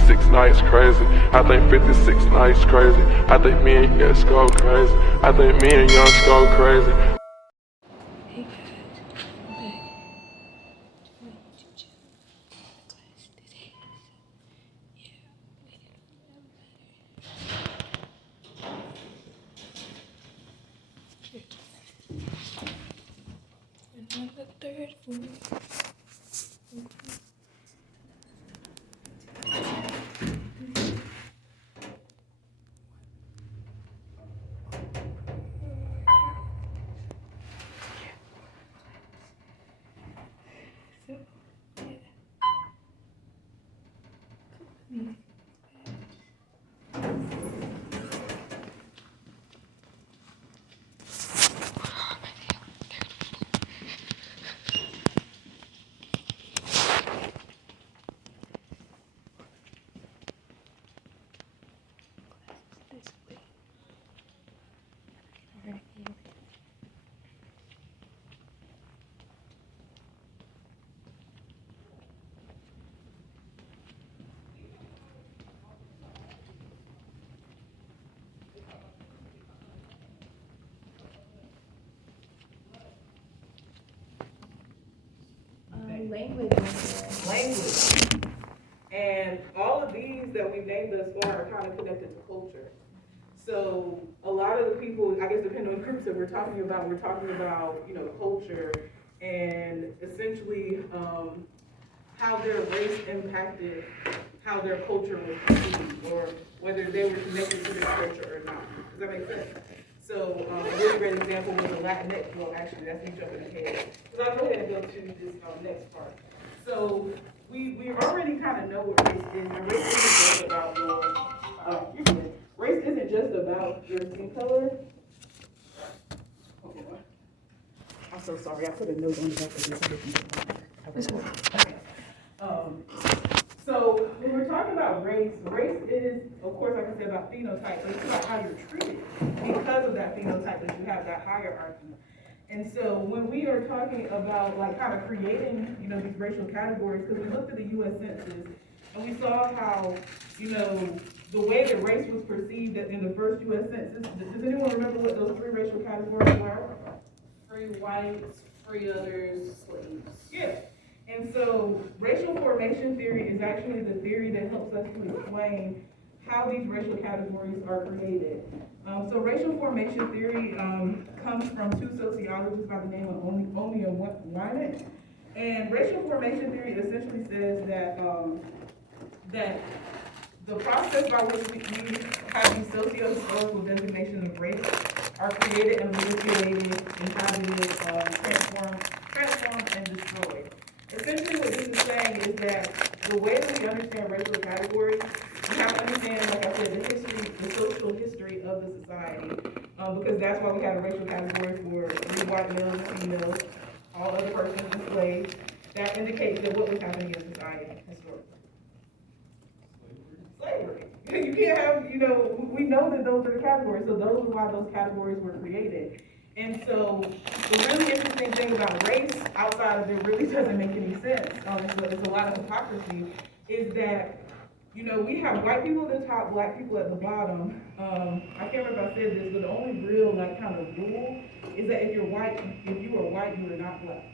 56 nights crazy. I think 56 nights crazy. I think me and Yes go crazy. I think me and Young go crazy. Hey guys, welcome back to my YouTube channel. Class today. Yeah, made it a little better. And on the third floor. So, yeah. Language. And all of these that we've named thus far are kind of connected to culture. So a lot of the people, I guess depending on the groups that we're talking about, culture and essentially how their race impacted how their culture was perceived, or whether they were connected to their culture or not. Does that make sense? So a really great example was the Latinx. Well, actually, that's me jumping ahead. So I'll go ahead and go to this next part. So we already kind of know what race is, and race isn't just about race isn't just about your skin color. Oh, I'm so sorry. I put a note on the back of this. Okay. So when we're talking about race is, of course, like I said, about phenotype, but it's about how you're treated because of that phenotype that you have, that hierarchy. And so when we are talking about like kind of creating, these racial categories, because we looked at the U.S. Census and we saw how, the way that race was perceived in the first U.S. Census. Does anyone remember what those three racial categories were? Free whites, free others, slaves. Yeah. And so racial formation theory is actually the theory that helps us to explain how these racial categories are created. So racial formation theory comes from two sociologists by the name of Omi and Wyman. And racial formation theory essentially says that that the process by which we have these socio-historical designations of race are created and manipulated and inhabited, transformed and destroyed. Essentially what this is saying is that the way that we understand racial categories, we have to understand, like I said, the social history of the society, because that's why we have a racial category for free white males and females, all other persons enslaved. That indicates that what was happening in society historically. Slavery. You can't have, we know that those are the categories, so those are why those categories were created. And so the really interesting thing about race, outside of it really doesn't make any sense, it's a lot of hypocrisy, is that, we have white people at the top, black people at the bottom. I can't remember if I said this, but the only real kind of rule is that if you are white, you are not black.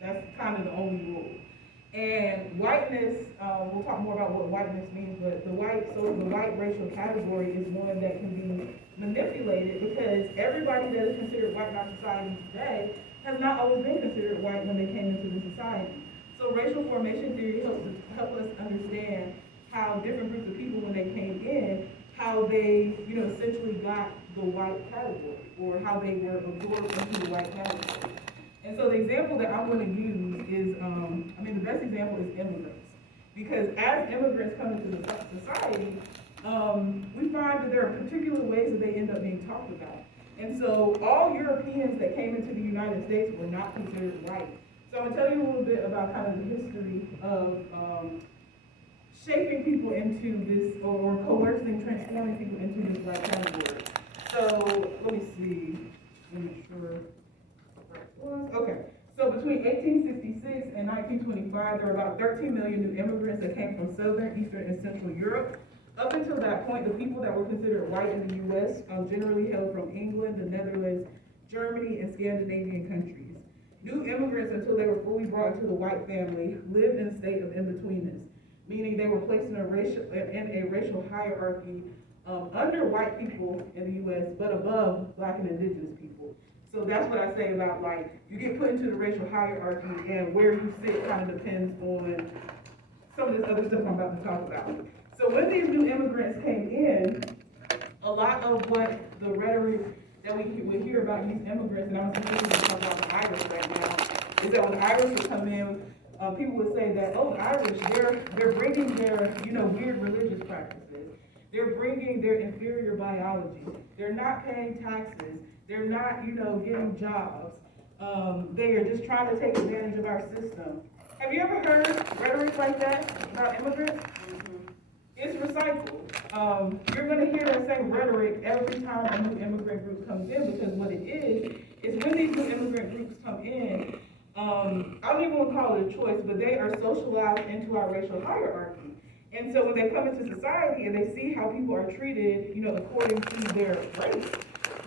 That's kind of the only rule. And whiteness, we'll talk more about what whiteness means, but the white racial category is one that can be manipulated because everybody that is considered white in our society today has not always been considered white when they came into the society. So racial formation theory helps us understand how different groups of people, when they came in, how they, essentially got the white category, or how they were absorbed into the white category. And so the example that I'm going to use is, the best example is immigrants. Because as immigrants come into the society, we find that there are particular ways that they end up being talked about. And so all Europeans that came into the United States were not considered white. So I'm going to tell you a little bit about kind of the history of shaping people into this, or coercing, transforming people into this white category. So let me see, let me make sure. Okay, So between 1866 and 1925, there were about 13 million new immigrants that came from Southern, Eastern, and Central Europe. Up until that point, the people that were considered white in the U.S. Generally hailed from England, the Netherlands, Germany, and Scandinavian countries. New immigrants, until they were fully brought into the white family, lived in a state of in-betweenness, meaning they were placed in a racial hierarchy under white people in the U.S., but above Black and Indigenous people. So that's what I say about, like, you get put into the racial hierarchy, and where you sit kind of depends on some of this other stuff I'm about to talk about. So when these new immigrants came in, a lot of what the rhetoric that we would hear about these immigrants, and I'm specifically talking about the Irish right now, is that when the Irish would come in, people would say that, oh, the Irish, they're bringing their, weird religious practices. They're bringing their inferior biology. They're not paying taxes. They're not, getting jobs. They are just trying to take advantage of our system. Have you ever heard rhetoric like that about immigrants? It's recycled. You're going to hear that same rhetoric every time a new immigrant group comes in, because what it is when these new immigrant groups come in, I don't even want to call it a choice, but they are socialized into our racial hierarchy. And so when they come into society and they see how people are treated, according to their race,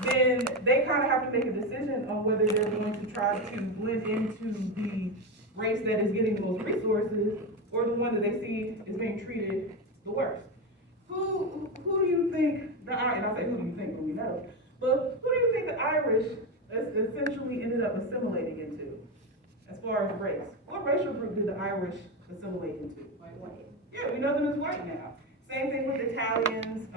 then they kind of have to make a decision on whether they're going to try to blend into the race that is getting the most resources, or the one that they see is being treated the worst. Who do you think and I'll say who do you think when we know, but who do you think the Irish essentially ended up assimilating into as far as race? What racial group did the Irish assimilate into? White. Yeah, we know them as white now. Same thing with Italians.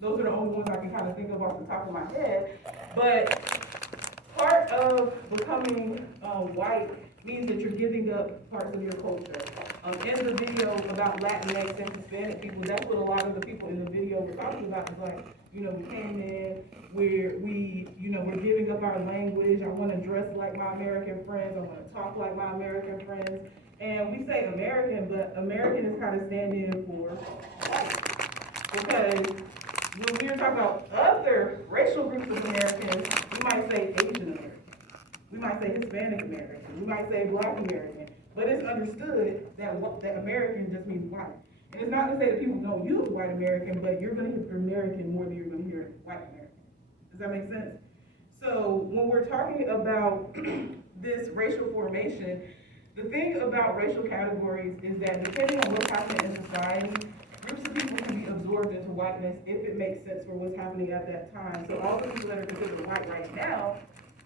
Those are the only ones I can kind of think of off the top of my head. But part of becoming white means that you're giving up parts of your culture. In the video about Latinx and Hispanic people, that's what a lot of the people in the video were talking about. It's like, we came in, we're giving up our language. I want to dress like my American friends. I want to talk like my American friends. And we say American, but American is kind of standing for white. Because when we are talking about other racial groups of Americans, we might say Asian American. We might say Hispanic American. We might say Black American. But it's understood that American just means white. And it's not to say that people don't use white American, but you're going to hear American more than you're going to hear white American. Does that make sense? So when we're talking about this racial formation, the thing about racial categories is that depending on what's happening in society, groups of people can be absorbed into whiteness if it makes sense for what's happening at that time. So all the people that are considered white right now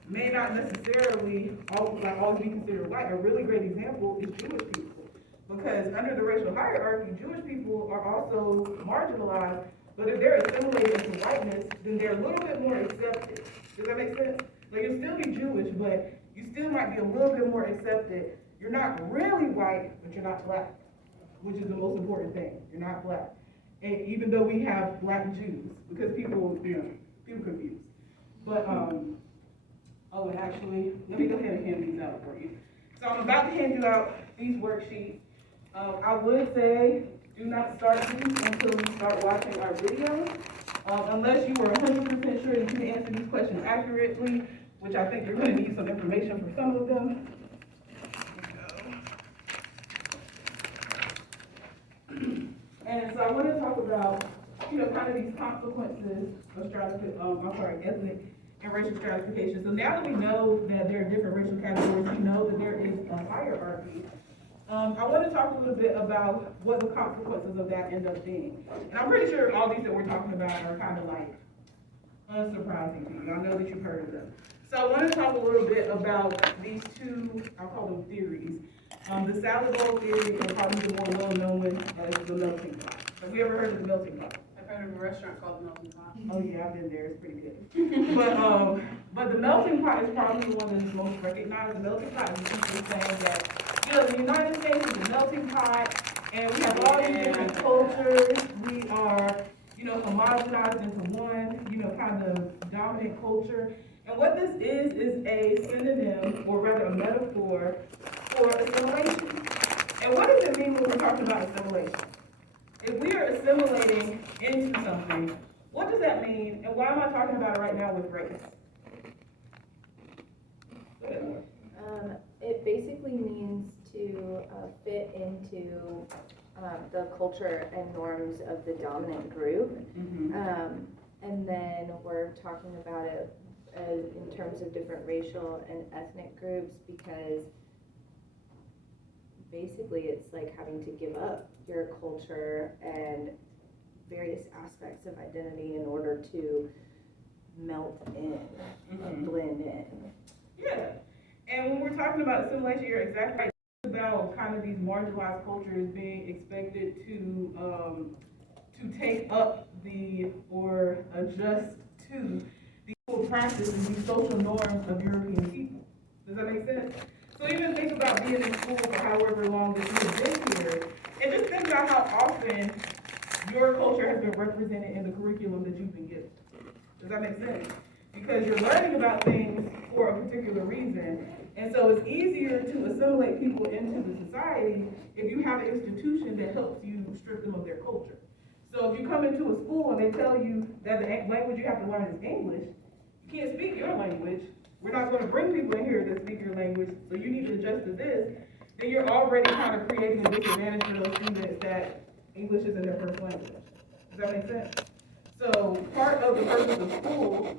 may not necessarily always be considered white. A really great example is Jewish people. Because under the racial hierarchy, Jewish people are also marginalized, but if they're assimilated into whiteness, then they're a little bit more accepted. Does that make sense? Like, you'll still be Jewish, but you still might be a little bit more accepted. You're not really white, but you're not Black, which is the most important thing. You're not Black. And even though we have Black Jews, because people confuse. But, oh, and actually, let me go ahead and hand these out for you. So I'm about to hand you out these worksheets. I would say do not start these until you start watching our video, unless you were 100% sure that you can answer these questions accurately, which I think you're going to need some information for some of them. And so I want to talk about, kind of these consequences of ethnic and racial stratification. So now that we know that there are different racial categories, we know that there is a hierarchy. I want to talk a little bit about what the consequences of that end up being. And I'm pretty sure all these that we're talking about are kind of like unsurprising to you. I know that you've heard of them. So I want to talk a little bit about these two, I'll call them theories. The salad bowl theory, and probably the more well-known one as the melting pot. Have you ever heard of the melting pot? I've heard of a restaurant called the Melting Pot. Oh yeah, I've been there. It's pretty good. But the melting pot is probably the one that is most recognized. The melting pot is essentially saying that the United States is a melting pot, and we have all these different cultures. We are homogenized into one kind of dominant culture. And what this is a synonym, or rather a metaphor, for assimilation. And what does it mean when we're talking about assimilation? If we are assimilating into something, what does that mean, and why am I talking about it right now with race? Go ahead, Laura. It basically means to fit into the culture and norms of the dominant group. And then we're talking about it as in terms of different racial and ethnic groups, because basically it's like having to give up your culture and various aspects of identity in order to melt in, blend in. Yeah, and when we're talking about assimilation, you're exactly right. It's about kind of these marginalized cultures being expected to take up or adjust to the practices and these social norms of European people. Does that make sense? So even think about being in school for however long that you've been here, and just think about how often your culture has been represented in the curriculum that you've been given. Does that make sense? Because you're learning about things for a particular reason, and so it's easier to assimilate people into the society if you have an institution that helps you strip them of their culture. So if you come into a school and they tell you that the language you have to learn is English, you can't speak your language, we're not going to bring people in here that speak your language, so you need to adjust to this, then you're already kind of creating a disadvantage for those students that English isn't their first language. Does that make sense? So part of the purpose of school,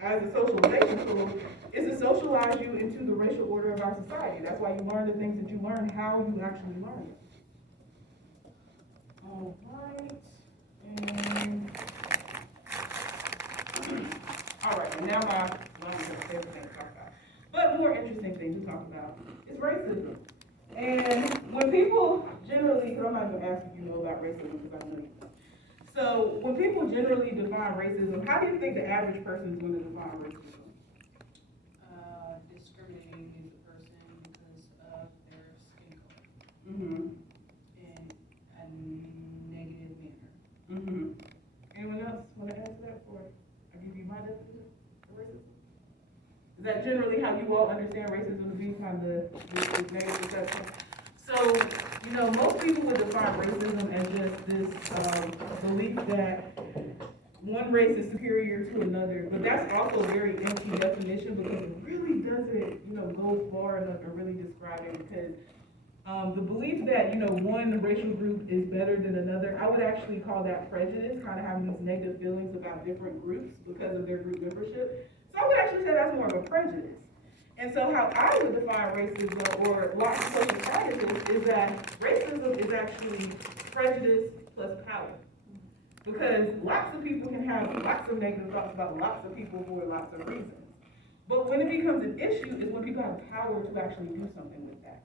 as a socialization tool, is to socialize you into the racial order of our society. That's why you learn the things that you learn, how you actually learn it. All right. And all right, and now my favorite thing to talk about. But more interesting thing to talk about is racism. And when people generally, because I'm not going to ask if you know about racism because I know you don't. So when people generally define racism, how do you think the average person is going to define racism? Discriminating against a person because of their skin color. In a negative manner. Anyone else want to answer that, or I give you my definition of racism? Is that generally how you all understand racism to be, kind of this negative perception? So, most people would define racism as just this belief that one race is superior to another, but that's also a very empty definition because it really doesn't, go far enough to really describe it, because the belief that, one racial group is better than another, I would actually call that prejudice, kind of having these negative feelings about different groups because of their group membership. So I would actually say that's more of a prejudice. And so how I would define racism, or lots of social scientists, is that racism is actually prejudice plus power. Because lots of people can have lots of negative thoughts about lots of people for lots of reasons. But when it becomes an issue is when people have power to actually do something with that.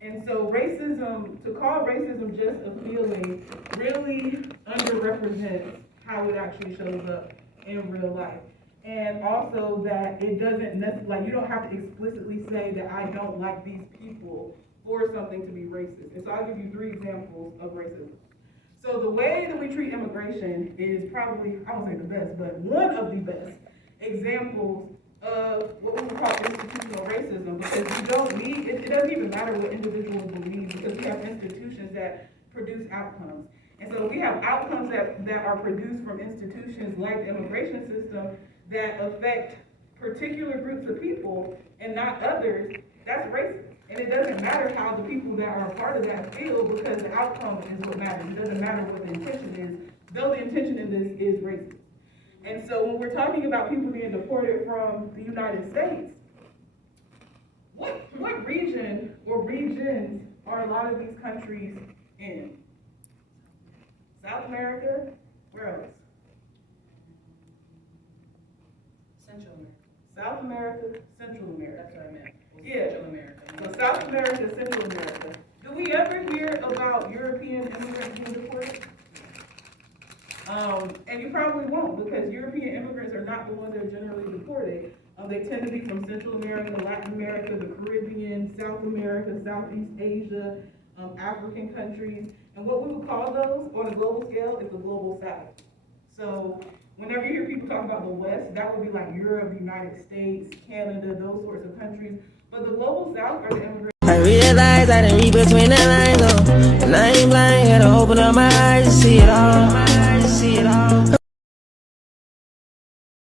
And so racism, to call racism just a feeling, really underrepresents how it actually shows up in real life. And also that it doesn't necessarily, you don't have to explicitly say that I don't like these people for something to be racist. And so I'll give you 3 examples of racism. So the way that we treat immigration is probably, I won't say the best, but one of the best examples of what we would call institutional racism, because you don't need, it doesn't even matter what individuals believe, because we have institutions that produce outcomes. And so we have outcomes that are produced from institutions like the immigration system that affect particular groups of people and not others. That's racist. And it doesn't matter how the people that are a part of that feel, because the outcome is what matters. It doesn't matter what the intention is, though the intention in this is racist. And so when we're talking about people being deported from the United States, what region or regions are a lot of these countries in? South America? Where else? Central America. South America, Central America. That's what I meant. Yeah. Central America. So South America, Central America. Do we ever hear about European immigrants being deported? And you probably won't, because European immigrants are not the ones that are generally deported. They tend to be from Central America, Latin America, the Caribbean, South America, Southeast Asia, African countries. And what we would call those on a global scale is the global South. So whenever you hear people talk about the West, that would be like Europe, the United States, Canada, those sorts of countries. But the global South are the immigrants. I realized I didn't read between the lines, oh, and I ain't blind, had to open up my eyes to see it all.